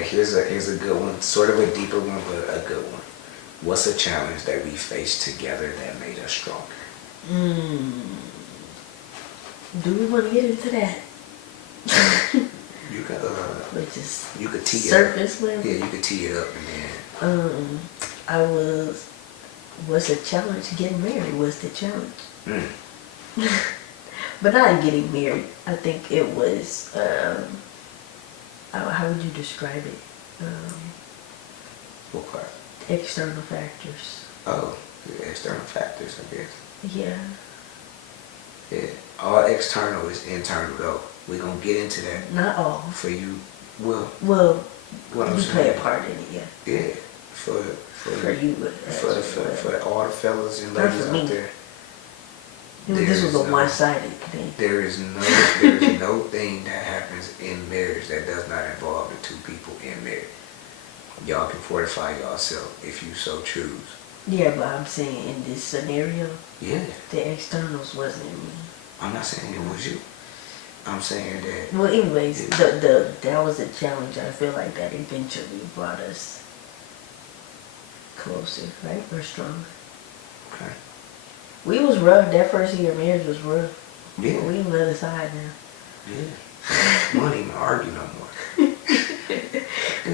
Okay, here's a good one. Sort of a deeper one, but a good one. What's a challenge that we faced together that made us stronger? Do we want to get into that? You could you could tee surface it up. level. Yeah, you could tee it up and then. Was a challenge getting married was the challenge. But not getting married. I think it was how would you describe it? What part? External factors. Oh, the external factors, I guess. Yeah. Yeah. All external is internal though. We're gonna get into that. Not all. For you, well, you play a part in it, yeah. Yeah. For you, for all the fellas and ladies out there. This was a one-sided thing. There is no thing that happens in marriage that does not involve the two people in marriage. Y'all can fortify yourself if you so choose. Yeah, but I'm saying in this scenario, yeah, the externals wasn't me. I'm not saying it was you. I'm saying that. Well, anyways, that was a challenge. I feel like that eventually brought us closer, right? Or stronger. Okay. We was rough. That first year of marriage was rough. Yeah. We on the other side now. Yeah. We don't even argue no more.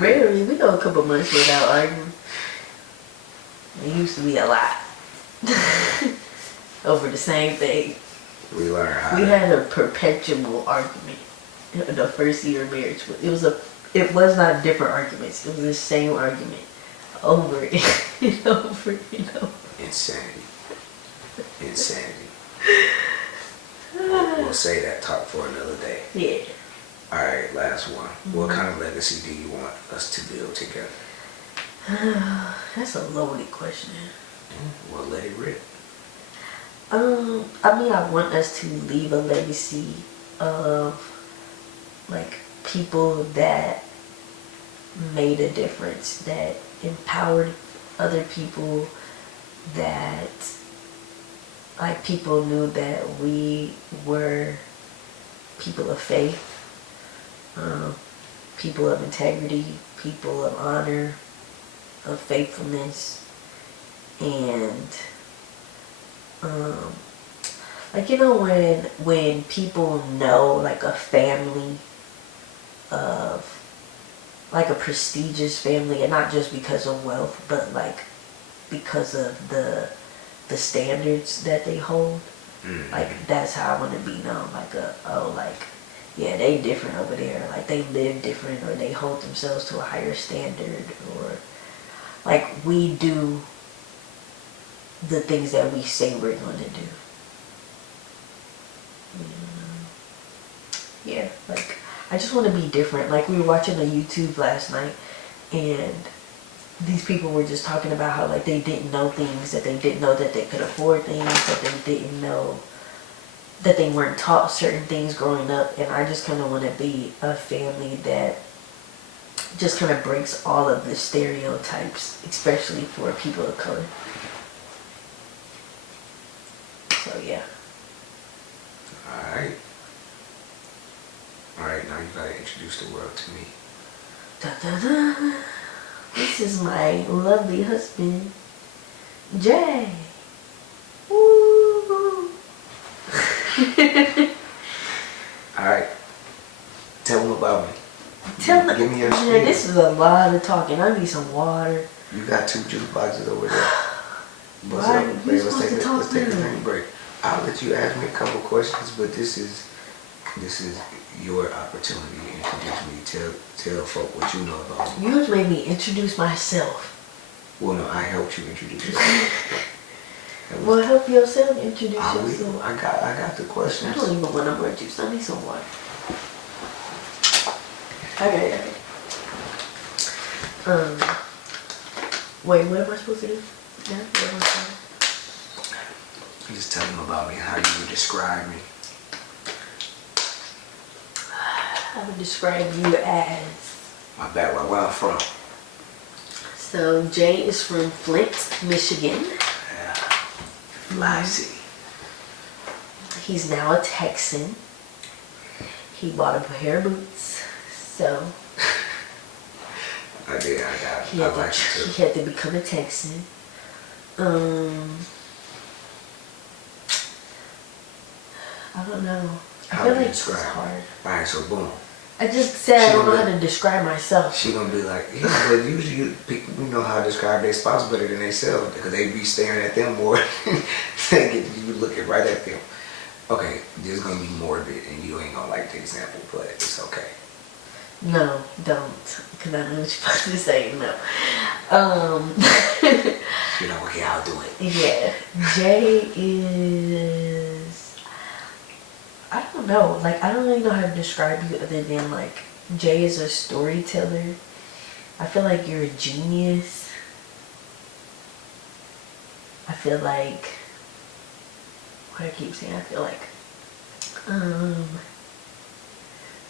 Rarely. We go a couple months without arguing. It used to be a lot. Over the same thing. We learned how. We had a perpetual argument in the first year of marriage. It was not different arguments. It was the same argument over and over and over. Insanity. We'll say that talk for another day. Yeah. Alright, last one. What kind of legacy do you want us to build together? That's a loaded question. Well, let it rip. I want us to leave a legacy of like people that made a difference, that empowered other people, that like people knew that we were people of faith, people of integrity, people of honor, of faithfulness, and like, you know, when people know like a family of like a prestigious family, and not just because of wealth, but like because of the standards that they hold. Like, that's how I want to be known. Like yeah, they different over there. Like, they live different, or they hold themselves to a higher standard, or like we do the things that we say we're going to do. Yeah, like I just want to be different. Like, we were watching on YouTube last night, and these people were just talking about how like they didn't know things, that they didn't know that they could afford things, that they didn't know that they weren't taught certain things growing up. And I just kind of want to be a family that just kind of breaks all of the stereotypes, especially for people of color. So yeah. Alright, now you gotta introduce the world to me. Da, da, da. This is my lovely husband, Jay. Woo! Alright. Tell them about me. Give me your spiel. Yeah, this is a lot of talking. I need some water. You got 2 juice boxes over there. Why? Let's take a drink break. I'll let you ask me a couple questions, but this is your opportunity to introduce me. Tell folk what you know about me. You just made me introduce myself. Well, no, I helped you introduce yourself. Well, help yourself introduce yourself. Will. I got the questions. I don't even want no more juice. I need some water. Okay. Wait, what am I supposed to do? Yeah, what am I supposed to do? Just tell them about me, how you would describe me. I would describe you as... My bad, where I'm from. So, Jay is from Flint, Michigan. Yeah. I see. He's now a Texan. He bought a pair of boots, so... I did. I liked it too. He had to become a Texan. I don't know. I feel like it's hard. Alright, so boom. I just said I don't know how to describe myself. She gonna be like, yeah, but usually people know how to describe their spouse better than themselves because they be staring at them more. You looking right at them. Okay, this is gonna be morbid and you ain't gonna like the example, but it's okay. No, don't. Because I know what you're supposed to say. No. You know, okay, I'll do it. Yeah. Jay is... I don't know. Like, I don't really know how to describe you other than, like, Jay is a storyteller. I feel like you're a genius. I feel like... What I keep saying? I feel like...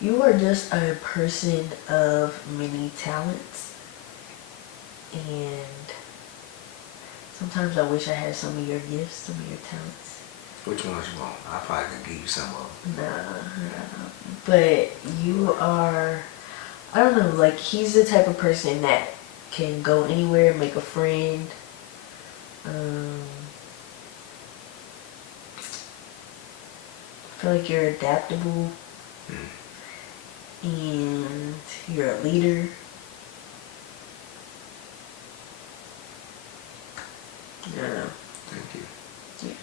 you are just a person of many talents. And sometimes I wish I had some of your gifts, some of your talents. Which ones you want? I probably could give you some of them. Nah. But you are, I don't know, like he's the type of person that can go anywhere, make a friend. I feel like you're adaptable. And you're a leader. Yeah. Thank you. Yeah.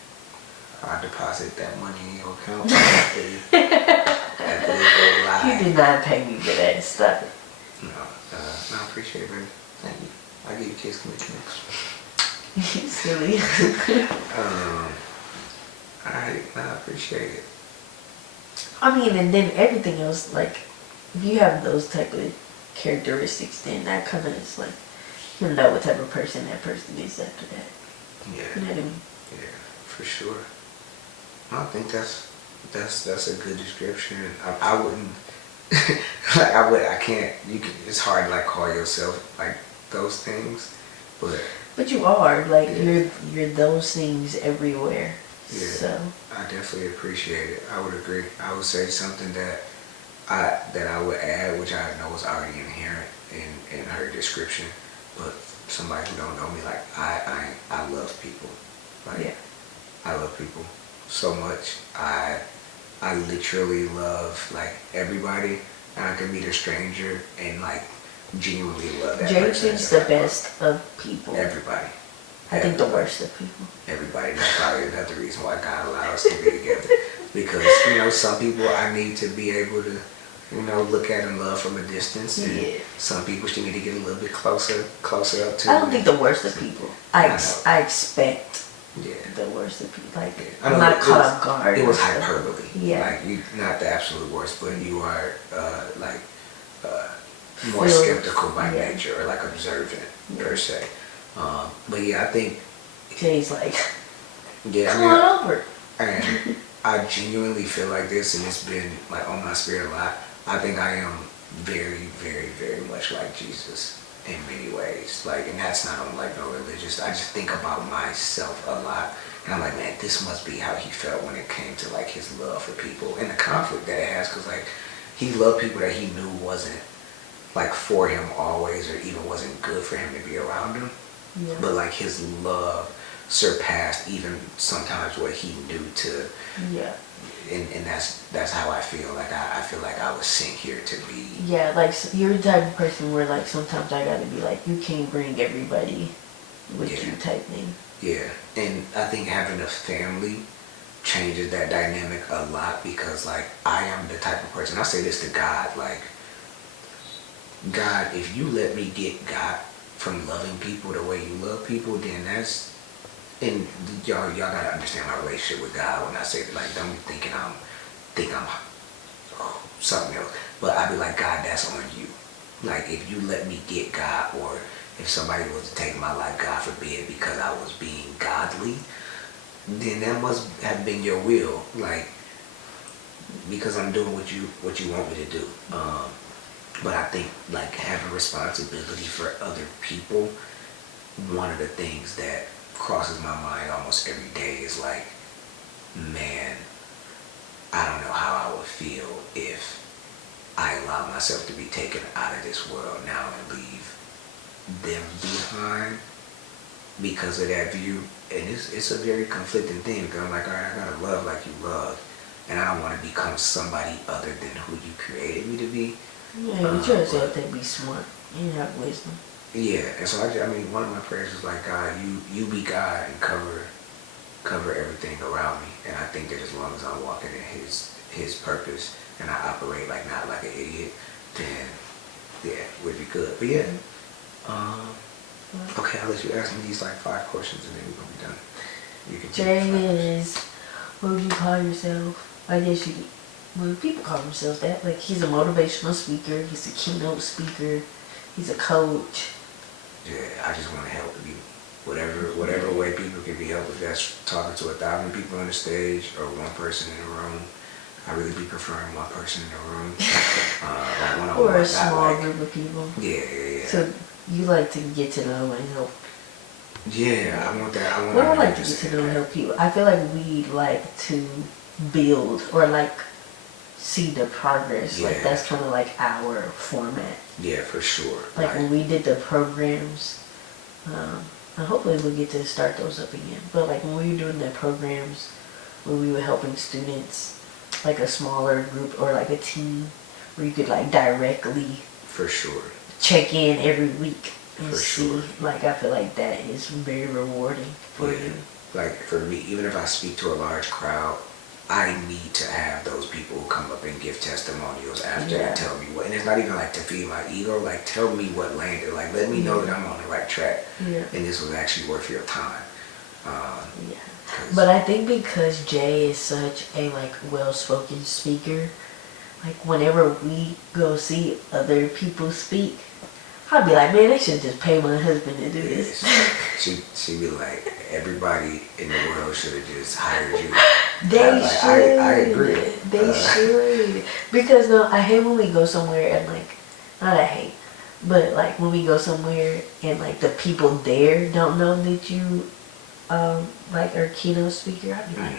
I deposit that money in your account after it go live. You did not pay me for that. Stop it. No, I appreciate it, baby. Thank you. I give you kids commitments. You silly. Alright, I appreciate it. I mean, and then everything else, like, if you have those type of characteristics, then that kind of is like, you'll know what type of person that person is after that. Yeah. You know what I mean? Yeah, for sure. I think that's a good description. I wouldn't like I can't. It's hard to like call yourself like those things, but you are like yeah. you're those things everywhere. Yeah, so I definitely appreciate it. I would agree. I would say something that I would add, which I know is already inherent in her description, but somebody who don't know me, like I love people. Like yeah. I love people so much. I literally love like everybody, and I can meet a stranger and like genuinely love that Jay person. thinks the best of people. Everybody. I think the worst of people. Everybody. That's probably another reason why God allowed us to be together. Because, you know, some people I need to be able to, you know, look at and love from a distance. And yeah. some people she need to get a little bit closer up to. I don't think the worst of people. I expect yeah. the worst of people. Like, yeah. I'm not caught off guard. It was hyperbole. Yeah. Like, you not the absolute worst, but you are, more skeptical by nature or, like, observant, per se. But, yeah, I think... Jay's like, yeah, come on over. And I genuinely feel like this, and it's been, like, on my spirit a lot. I think I am very, very, very much like Jesus in many ways. Like, and that's not on, like, no religious. I just think about myself a lot. And I'm like, man, this must be how he felt when it came to, like, his love for people. And the conflict that it has, because, like, he loved people that he knew wasn't, like, for him always, or even wasn't good for him to be around him. Yeah. But, like, his love surpassed even sometimes what he knew to. Yeah. And that's how I feel. Like, I feel like I was sent here to be. Yeah, like, you're the type of person where, like, sometimes I gotta be like, you can't bring everybody with you type thing. Yeah, and I think having a family changes that dynamic a lot, because, like, I am the type of person, I say this to God, like, God, if you let me get God from loving people the way you love people, then that's, and y'all gotta understand my relationship with God when I say, like, don't think I'm something else, but I be like, God, that's on you. Like, if you let me get God, or if somebody was to take my life, God forbid, because I was being godly, then that must have been your will, like, because I'm doing what you want me to do. But I think, like, having responsibility for other people, one of the things that crosses my mind almost every day is like, man, I don't know how I would feel if I allowed myself to be taken out of this world now and leave them behind because of that view. And it's a very conflicting thing because I'm like, all right, I gotta love like you love, and I don't want to become somebody other than who you created me to be. Yeah, you try to have to be smart. You have wisdom. Yeah, and so I mean, one of my prayers is like, God, you be God and cover everything around me. And I think that as long as I'm walking in His purpose and I operate like not like an idiot, then yeah, we'd be good. But yeah, okay, I'll let you ask me these like 5 questions and then we're gonna be done. You can Jay is, what would you call yourself? I guess you, well, people call themselves that. Like, he's a motivational speaker, he's a keynote speaker, he's a coach. Yeah, I just want to help you. Whatever way people can be helped, if that's talking to 1,000 people on the stage or one person in the room. I really be preferring one person in the room. Like or a small group of people. Yeah. So you like to get to know and help. Yeah, I want that. I like to get to know and help people. I feel like we like to build or like see the progress. Yeah. Like that's kind of like our format. Yeah, for sure. Like when we did the programs, and hopefully we'll get to start those up again. But like when we were doing the programs where we were helping students, like a smaller group or like a team where you could like directly for sure check in every week and for see. Sure. Like I feel like that is very rewarding for you. Like for me, even if I speak to a large crowd, I need to have those people who come up and give testimonials after and tell me what, and it's not even like to feed my ego, like tell me what landed, like let me know that I'm on the right track and this was actually worth your time. But I think because Jay is such a like well-spoken speaker, like whenever we go see other people speak, I'd be like, man, they should just pay my husband to do this. She'd be like, everybody in the world should have just hired you. They should. I agree. They should. Because no, I hate when we go somewhere and like, not I hate, but like when we go somewhere and like the people there don't know that you like our keynote speaker, I'd be like,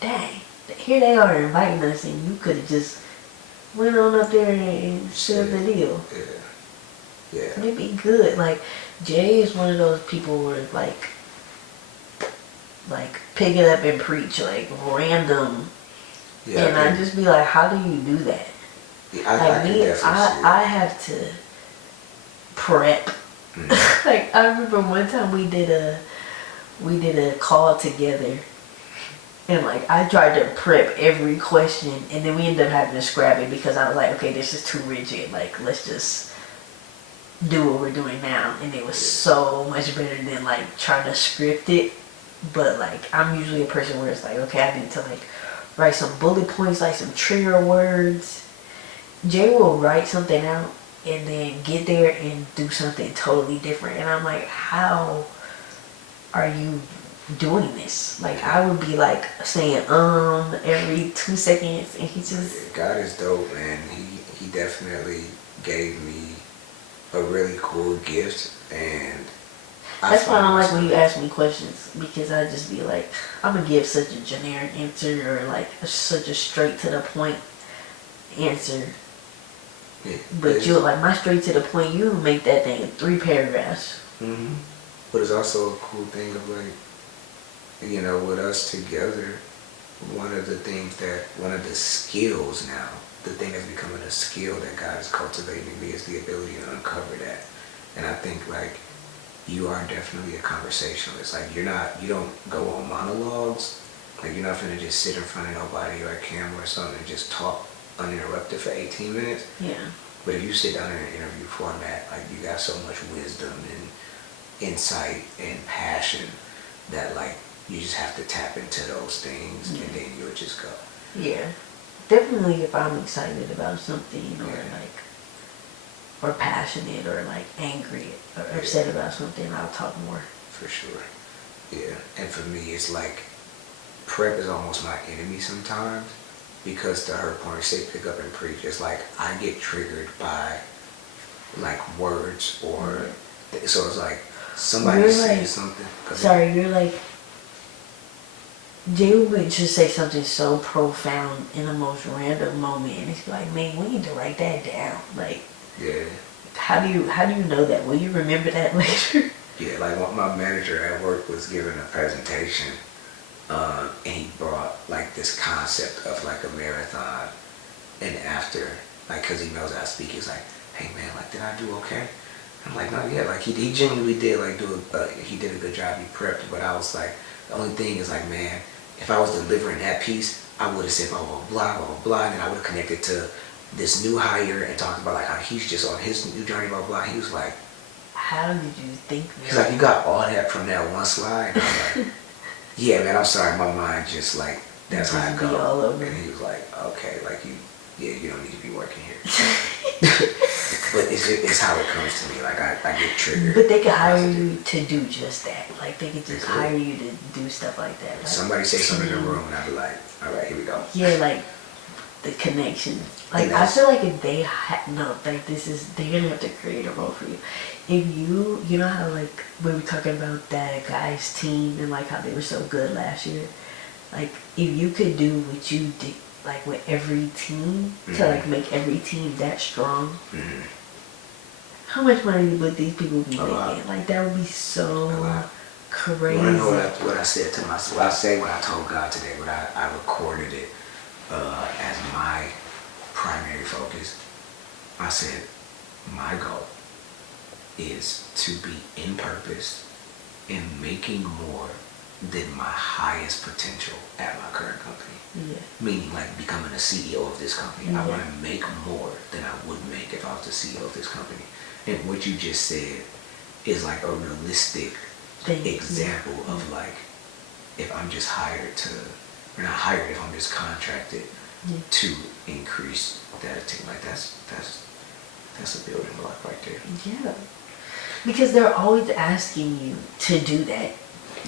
dang, here they are inviting us and you could have just went on up there and sealed the deal. Yeah. It'd be good. Like Jay is one of those people where like pick it up and preach like random. Yeah, and I just be like, how do you do that? Yeah, I have to prep. Like I remember one time we did a call together, and like I tried to prep every question, and then we ended up having to scrap it because I was like, okay, this is too rigid. Like let's just do what we're doing now, and it was so much better than like trying to script it. But like I'm usually a person where it's like, okay, I need to like write some bullet points, like some trigger words. Jay will write something out and then get there and do something totally different, and I'm like, how are you doing this? Like I would be like saying every 2 seconds, and he just God is dope, man. He definitely gave me a really cool gift, and that's why I don't like when you ask me questions, because I just be like, I'm gonna give such a generic answer or like such a straight to the point answer. But you like my straight to the point, you make that thing in 3 paragraphs. Mm-hmm. But it's also a cool thing of like, you know, with us together, one of the skills now, the thing that's becoming a skill that God is cultivating in me is the ability to uncover that. And I think like you are definitely a conversationalist. Like you don't go on monologues. Like you're not gonna just sit in front of nobody or a camera or something and just talk uninterrupted for 18 minutes. Yeah. But if you sit down in an interview format, like you got so much wisdom and insight and passion that like you just have to tap into those things and then you'll just go. Yeah. Definitely if I'm excited about something or passionate or like angry or upset about something, I'll talk more. For sure. Yeah. And for me, it's like prep is almost my enemy sometimes, because to her point, say pick up and preach, it's like I get triggered by like words or so it's like somebody says something. Sorry, you're like Jay would just say something so profound in the most random moment, and it's like, man, we need to write that down. Like, How do you know that? Will you remember that later? Yeah, like my manager at work was giving a presentation, and he brought like this concept of like a marathon, and after, like, cause he knows I speak, he's like, hey man, like, did I do okay? I'm like, no, yeah, like he genuinely did like he did a good job, he prepped, but I was like, the only thing is like, man, if I was delivering that piece, I would have said blah, blah, blah, blah, blah, blah, and then I would have connected to this new hire and talked about like how he's just on his new journey, blah, blah. He was like, how did you think that? He's like, you got all that from that one slide? And I'm like, yeah, man, I'm sorry, my mind just like, that's how I go. All over. And he was like, okay, like you don't need to be working here. But it's how it comes to me. Like I get triggered. But they could hire you to do just that. Like they could just hire you to do stuff like that. Like, somebody say something in the room and I'd be like, all right, here we go. Yeah, like the connection. Like I feel like if they like they're gonna have to create a role for you. If you know how like we were talking about that guy's team and like how they were so good last year. Like if you could do what you did like with every team to like make every team that strong. How much money would these people be making? Like that would be so crazy. You wanna know what I said to myself? What I say when I told God today, when I recorded it as my primary focus. I said, my goal is to be in purpose and making more than my highest potential at my current company. Yeah. Meaning like becoming a CEO of this company. I want to make more than I would make if I was the CEO of this company. And what you just said is like a realistic example of like, if I'm just hired to, or not hired, if I'm just contracted to increase that team, like that's a building block right there. Yeah. Because they're always asking you to do that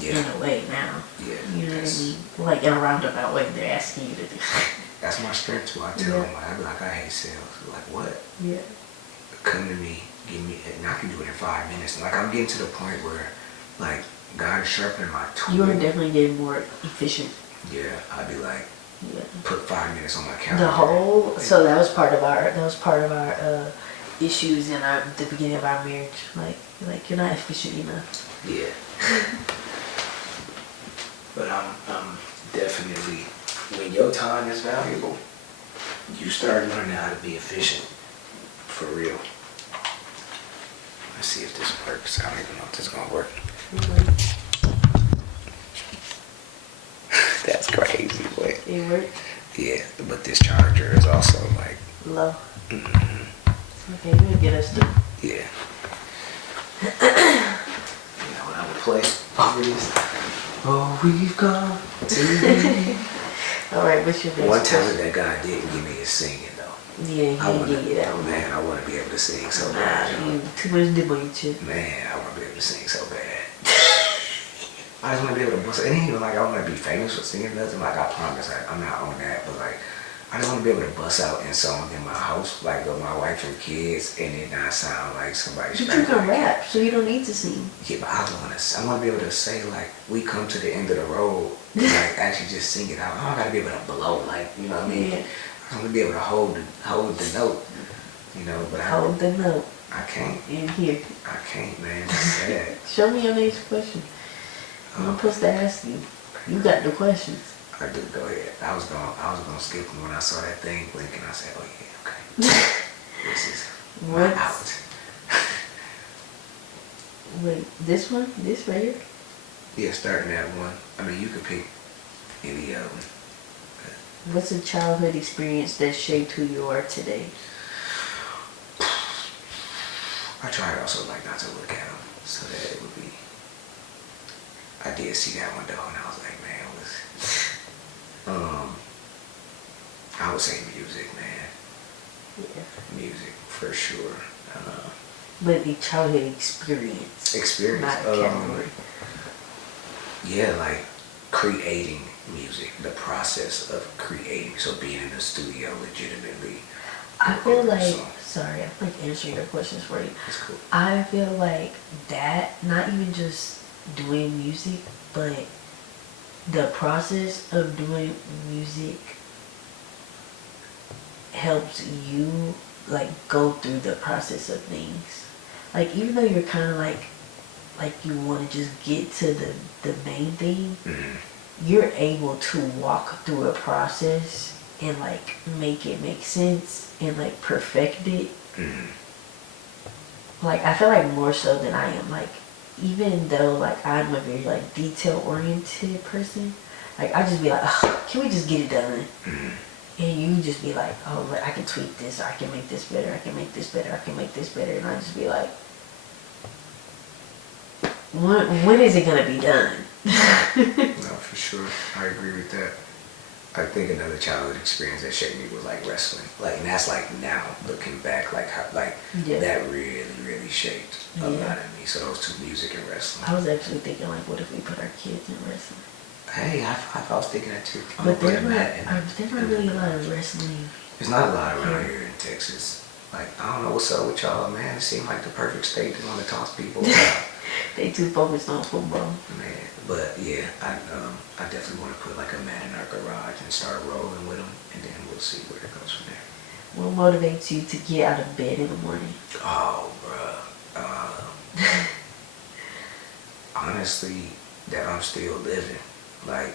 in a way now. Yeah. You know what I mean? Like in a roundabout way, they're asking you to do that. That's my strength too. I tell them, I be like, I hate sales. Like, what? Yeah. Come to me, give me, and I can do it in 5 minutes. And like, I'm getting to the point where, like, God is sharpening my tool. You are definitely getting more efficient. Yeah, I'd be like, put 5 minutes on my calendar. So that was part of our issues in the beginning of our marriage. Like you're not efficient enough. Yeah. But I'm definitely, when your time is valuable, you start learning how to be efficient. For real. Let's see if this works. I don't even know if this is gonna work. That's crazy, boy. It worked? Yeah, but this charger is also like low. Okay, we'll get us through. Yeah. You know what I would play over this? Oh, we've got to. Alright, what's your next one talent that God didn't give me is singing though. Yeah, he didn't give you that one. Man, I want to be able to sing so bad. Too much dip on your chip. Man, I want to be able to sing so bad. I just want to be able to bust. It ain't even like I want to be famous for singing nothing. Like I promise, I'm not on that. But like, I just want to be able to bust out in songs in my house, like with my wife and kids, and it not sound like somebody. But you can rap, so you don't need to sing. Yeah, but I want to be able to say like, we come to the end of the road, like actually just sing it out. I don't gotta be able to blow, like, you know what I mean? Yeah. I want to be able to hold the note, you know. But hold the note. I can't. In here. I can't, man. It's sad. Show me your next question. I'm supposed to ask you. You got the questions. I do. Go ahead. I was gonna skip them when I saw that thing blinking. I said, oh yeah, okay. This is my out. Wait, this one? This right here? Yeah, starting at one. I mean, you could pick any of them. What's a childhood experience that shaped who you are today? I try also like not to look at them, so that it would be. I did see that one though, and I was like, man, it was. I would say music, man. Yeah. Music for sure. But the childhood experience. Not a category. Yeah, like creating music, the process of creating. So being in the studio legitimately. I feel like, sorry, I'm like answering your questions for you. That's cool. I feel like that, not even just doing music, but the process of doing music helps you like go through the process of things. Like even though you're kind of like you want to just get to the main thing, you're able to walk through a process and like make it make sense and like perfect it. Like I feel like more so than I am. Like even though like I'm a very like detail oriented person, like I just be like, oh, can we just get it done? And you just be like, oh, I can tweak this, or I can make this better, I can make this better, I can make this better, and I just be like, when is it gonna be done? No, for sure, I agree with that. I think another childhood experience that shaped me was like wrestling. Like, and that's like now looking back, like how, like that really, really shaped a lot of me. So those two, music and wrestling. I was actually thinking like, what if we put our kids in wrestling? Hey, I was thinking that too. But there's not really a lot of wrestling. There's not a lot around here in Texas. Like, I don't know what's up with y'all, man. It seemed like the perfect state to want to talk to people about. They too focused on football. Man, but yeah, I definitely want to put like a mat in our garage and start rolling with them, and then we'll see where it goes from there. What motivates you to get out of bed in the morning? Oh, bruh. Honestly, that I'm still living. Like,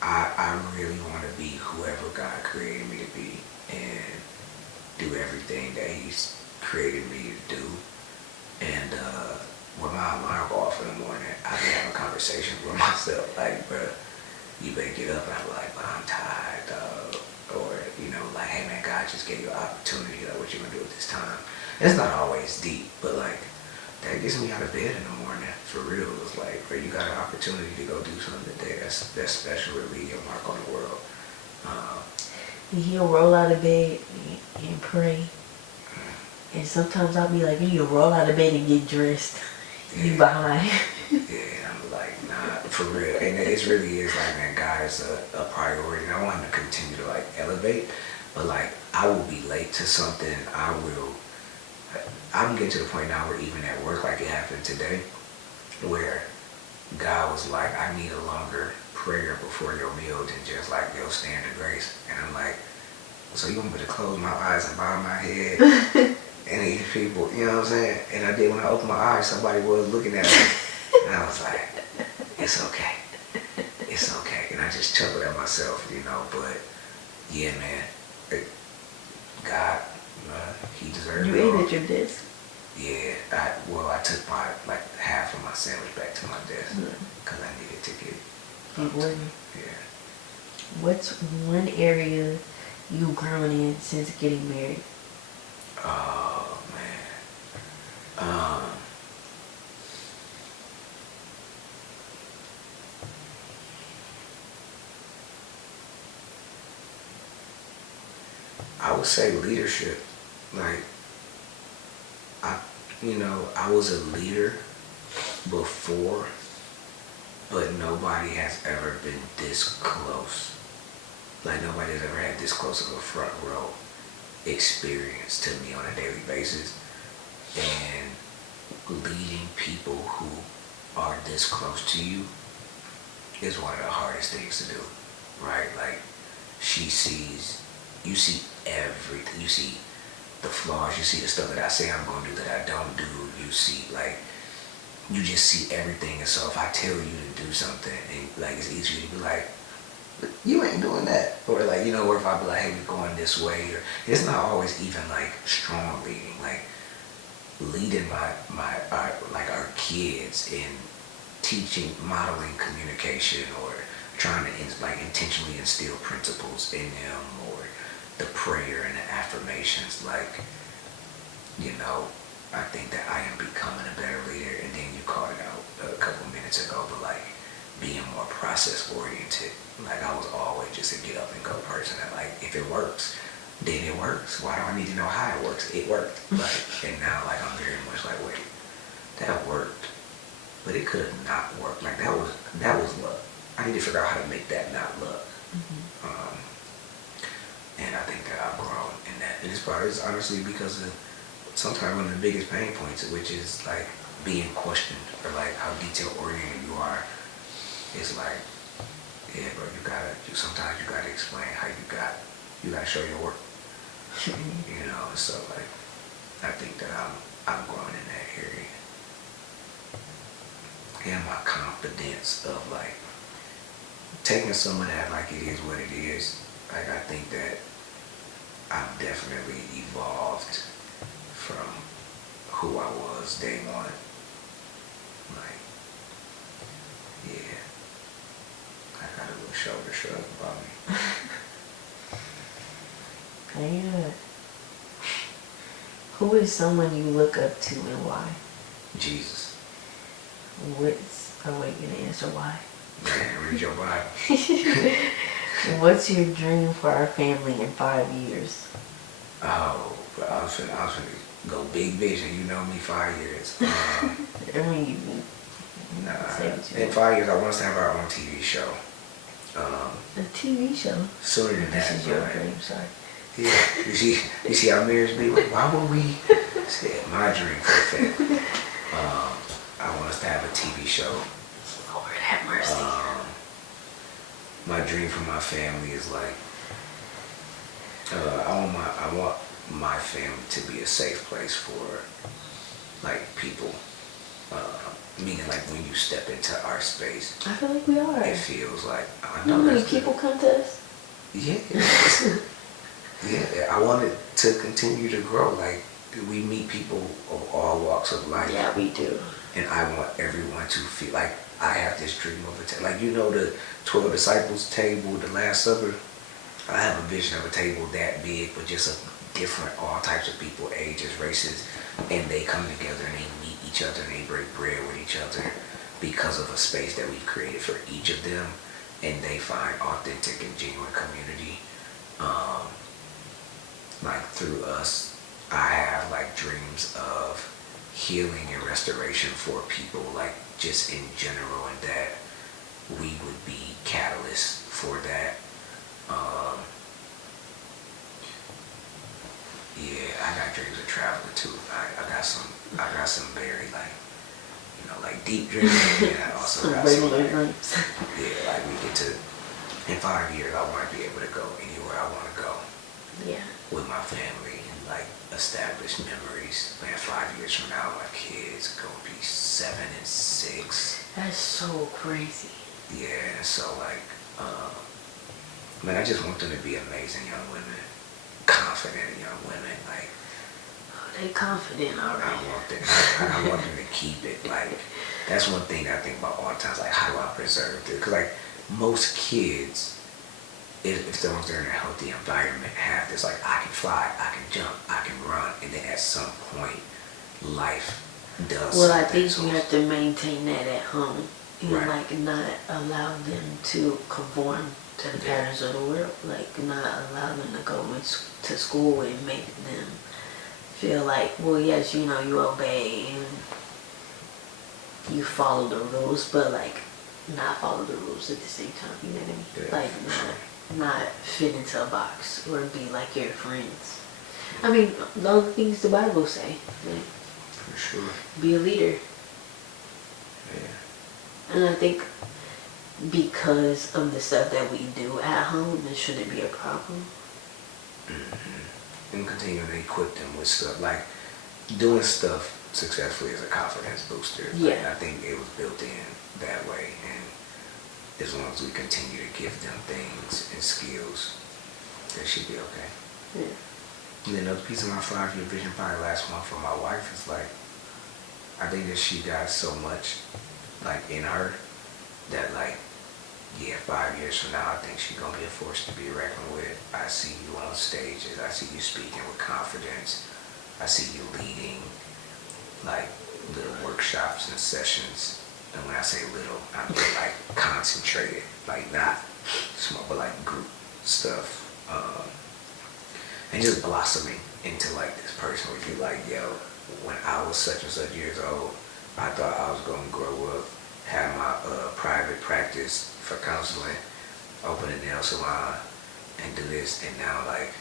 I really want to be whoever God created me to be and do everything that He's created me to do. And when my alarm go off in the morning, I be having conversations with myself, like, bro, you better get up. And I'm like, but I'm tired, dog. Or, you know, like, hey man, God just gave you an opportunity, like, what you gonna do at this time? It's not always deep, but like, that gets me out of bed in the morning, for real. It's like, bro, you got an opportunity to go do something today that's special, to leave your mark on the world. He'll roll out of bed and pray. And sometimes I'll be like, you need to roll out of bed and get dressed. You behind. Yeah, I'm like, nah, for real. And it really is like, man, God is a priority. And I want him to continue to like elevate. But like, I will be late to something. I'm getting to the point now where even at work, like it happened today, where God was like, I need a longer prayer before your meal than just like your standard grace. And I'm like, so you want me to close my eyes and bow my head? And these people, you know what I'm saying? And I did. When I opened my eyes, somebody was looking at me. And I was like, it's okay. It's okay. And I just chuckled at myself, you know. But, yeah, man. God, he deserves it. You ate at your desk? Yeah. I took my, like, half of my sandwich back to my desk. Because I needed to get Keep working. Yeah. What's one area you've grown in since getting married? Oh, man. I would say leadership. Like, I was a leader before, but nobody has ever been this close. Like, nobody has ever had this close of a front row experience to me on a daily basis. And leading people who are this close to you is one of the hardest things to do, right? Like, you see everything. You see the flaws, you see the stuff that I say I'm going to do that I don't do. You see, like, you just see everything. And so if I tell you to do something, and like, it's easier to be like, you ain't doing that. Or like, you know, or if I be like, hey, we're going this way. Or it's not always even like strong leading. Like, leading our kids in teaching, modeling communication, or trying to like intentionally instill principles in them, or the prayer and the affirmations. Like, you know, I think that I am becoming a better leader. And then you called it out a couple minutes ago, but like being more process oriented. Like, I was always just a get up and go person. And like, if it works, then it works. Why do I need to know how it works? It worked. Like, and now like I'm very much like, wait, that worked, but it could have not worked. Like, that was luck. I need to figure out how to make that not luck. And I think that I've grown in that. And it's probably honestly because of sometimes one of the biggest pain points, which is like being questioned, or like how detail oriented you are. It's like, yeah, bro, sometimes you gotta explain how you gotta show your work. You know, so like I think that I'm growing in that area. And my confidence of like taking some of that like it is what it is. Like I think that I've definitely evolved from who I was day one. Like, yeah, I got a little shoulder shrug about me. Yeah. Who is someone you look up to and why? Jesus. Oh wait, you're gonna answer why. Man, read your Bible. What's your dream for our family in 5 years? Oh, but I was finna go big vision. You know me, 5 years. I mean, you say what you In want. 5 years, I want us to have our own TV show. A TV show? Sooner than This that, is your right? dream, sorry. Yeah, you see our marriage be like, why would we? Said my dream for the family. I want us to have a TV show. Lord have mercy. My dream for my family is like, I want my family to be a safe place for like people. Meaning like when you step into our space, I feel like we are. it feels like I You know know how many that's people come to us? Yeah. Yeah, I want it to continue to grow. Like we meet people of all walks of life. Yeah, we do. And I want everyone to feel like I have this dream of a like you know the 12 disciples table, the Last Supper. I have a vision of a table that big, but just of different, all types of people, ages, races, and they come together and they meet each other and they break bread with each other because of a space that we've created for each of them, and they find authentic and genuine community. Like through us, I have like dreams of healing and restoration for people, like just in general, and that we would be catalysts for that. Yeah, I got dreams of traveling too. I got some very like, you know, like deep dreams. And I also got some like, dreams. yeah, like we get to, in 5 years, I want to be able to go anywhere I want to go. Yeah. With my family and like establish memories. Man, 5 years from now, my kids are gonna be 7 and 6. That's so crazy. Yeah, so like, man, I just want them to be amazing young women, confident young women. Like, Oh, they confident already. I want them to keep it. Like, that's one thing that I think about all the time. Like, how do I preserve it? Because like most kids, if they're in a healthy environment, have this like, I can fly, I can jump, I can run, and then at some point, life does. Well, I think you have to maintain that at home. You Right. like not allow them to conform to the patterns of the world. Like not allow them to go to school and make them feel like, well, yes, you know, you obey and you follow the rules, but like not follow the rules at the same time. You know what I mean? Yeah, Like for sure. not fit into a box or be like your friends. I mean, all the things the Bible say. Like, For sure. be a leader. Yeah. And I think because of the stuff that we do at home, it shouldn't be a problem. And continue to equip them with stuff like doing stuff successfully is a confidence booster. Yeah. Like, I think it was built in that way, and as long as we continue to give them things and skills, they should be okay. Yeah. And then another piece of my 5-year vision, probably last one for my wife, is like I think that she got so much like in her that like, yeah, 5 years from now, I think she's gonna be a force to be reckoned with. I see you on stages. I see you speaking with confidence. I see you leading like little workshops and sessions. And when I say little, I mean like concentrated, like not small, but like group stuff. And just blossoming into like this person where you're like, yo, when I was such and such years old, I thought I was gonna grow up, have my private practice for counseling, open a nail salon, and do this. And now like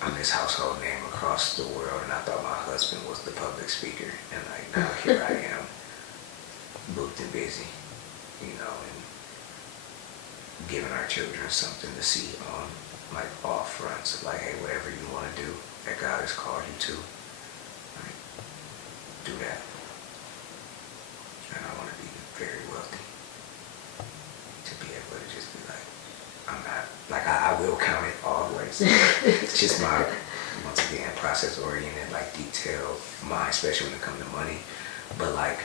I'm this household name across the world, and I thought my husband was the public speaker, and like now here I am, booked and busy, you know, and giving our children something to see on like off fronts, like, hey, whatever you want to do that God has called you to, like, do that. And I want to be very wealthy to be able to just be like, I'm not, like, I will count it always. It's just my, once again, process oriented, like detailed mind, especially when it comes to money. But like,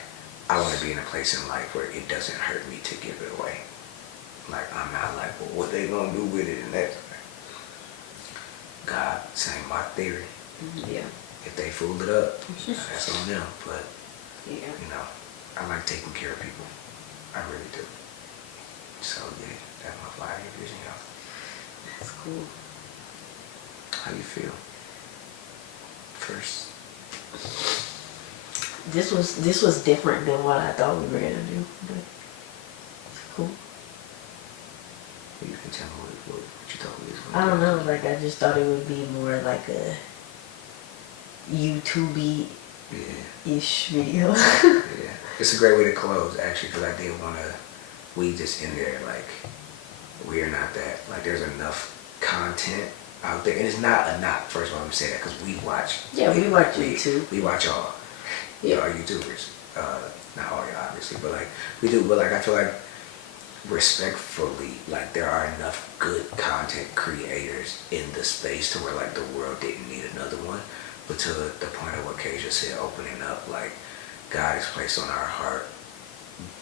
I want to be in a place in life where it doesn't hurt me to give it away. Like, I'm not like, well, what they gonna do with it and that. God, same my theory. Yeah. If they fool it up, that's on them. But, Yeah. you know, I like taking care of people. I really do. So yeah, that's my 5-year vision, y'all. That's cool. How you feel? First. This was different than what I thought we were gonna do, but it's cool. You can tell me what you thought we was I gonna don't do. know, like I just thought it would be more like a YouTube-ish video. Yeah. It's a great way to close, actually, because I did want to, we just in there, like, we are not that, like, there's enough content out there, and it's not first of all, let me say that, because we watch. Yeah, we watch YouTube. We watch all. Yeah. Our YouTubers. Not all y'all, obviously, but, like, we do, but, like, I feel like, respectfully, like, there are enough good content creators in the space to where, like, the world didn't need another one. But to the point of what Keisha said, opening up, like, God has placed on our heart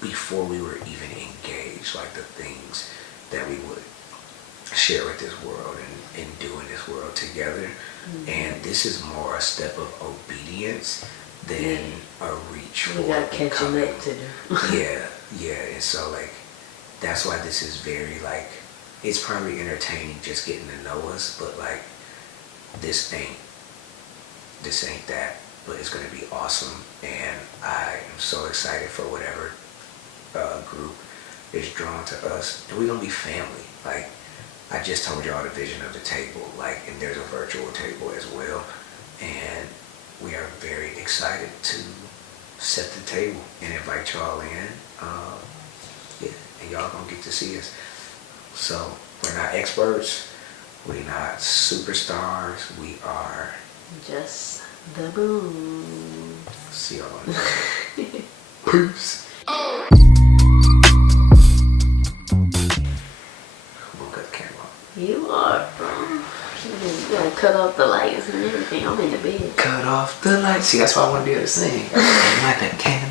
before we were even engaged, like, the things that we would share with this world and do in this world together. Mm-hmm. And this is more a step of obedience than a reach for we got catching up to do. yeah. And so, like, that's why this is very, like, it's probably entertaining just getting to know us, but, like, this ain't that, but it's going to be awesome. And I am so excited for whatever group is drawn to us. And we're going to be family. Like, I just told y'all the vision of the table, like, and there's a virtual table as well. And we are very excited to set the table and invite y'all in. And y'all gonna get to see us. So we're not experts, we're not superstars, we are just the Boone. See y'all on the peace. We'll cut the camera off. You are, bro. You gotta cut off the lights and everything. I'm in the bed. Cut off the lights. See, that's why I want to be able to sing. Like that camera.